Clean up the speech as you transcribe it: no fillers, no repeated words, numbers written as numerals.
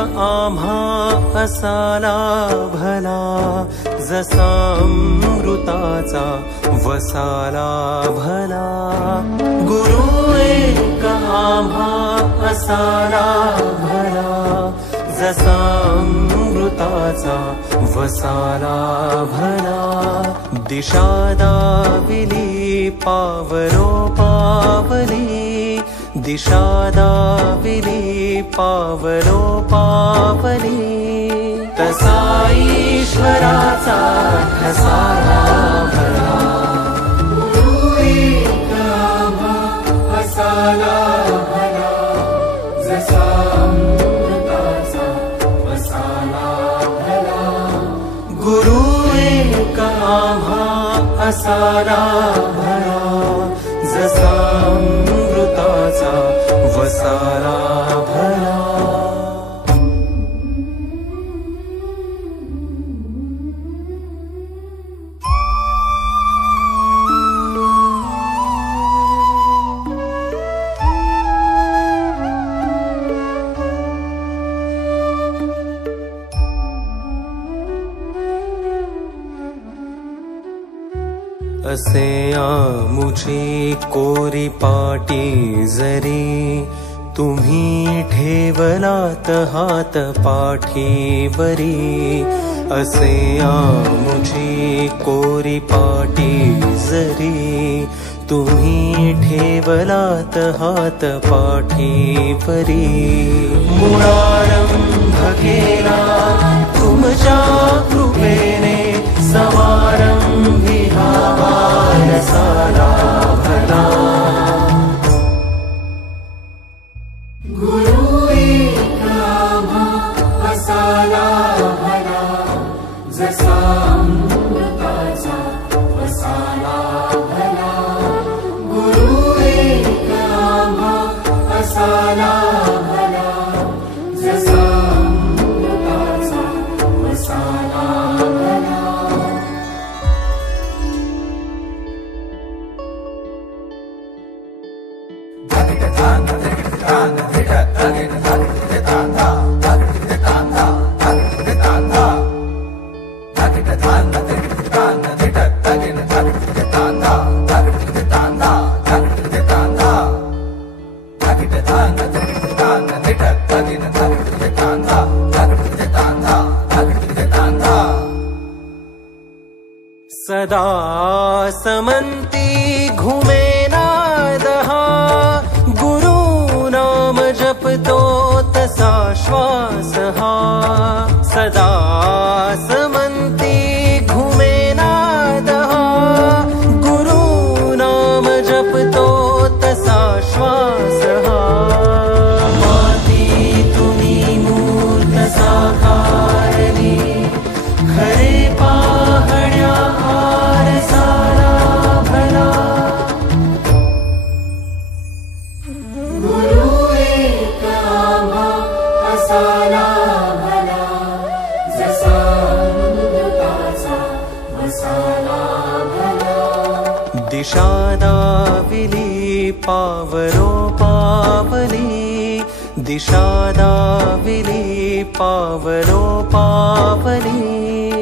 आम्हा असाला भला, जसा अमृताचा वसाला भला. गुरु एक आम्हा असाला भला, जसा अमृताचा वसाला भला. दिशा दाविली पावलो पावली, दिशा दाविली पावलो पावली. तसा ईश्वराचा ठसाला भला. गुरु एक आम्हा असाला भला, जसा अमृताचा वसाला भला. गुरु एक आम्हा असाला भला, जसा अमृताचा वसाला भला. असे आमुची कोरी पाटी जरी, तुम्ही ठेवलात हात पाठीवरी. असे आमुची कोरी पाटी जरी, तुम्ही ठेवलात हात पाठीवरी. मुळारंभ केला तुमच्या कृपेने, समारंभी हा वारसाला भला. गुरु एक आम्हा असाला भला, जसा अमृताचा वसाला भला. गुरु एक आम्हा असाला भला, जसा अमृताचा वसाला भला. सदा समंती घुमे नादहा, गुरु नाम जपतो तसा श्वास हा. सदा समंती घुमे नादहा, गुरु नाम जपतो तसा श्वास हा. माती तुनी मूर्त साकारली, खरे पाहण्या आरसाला भला. गुरु एक आम्हा असाला भला, जसा अमृताचा वसाला भला. दिशा दाविली पावलो पावली, दिशा दाविली पावलो पावली.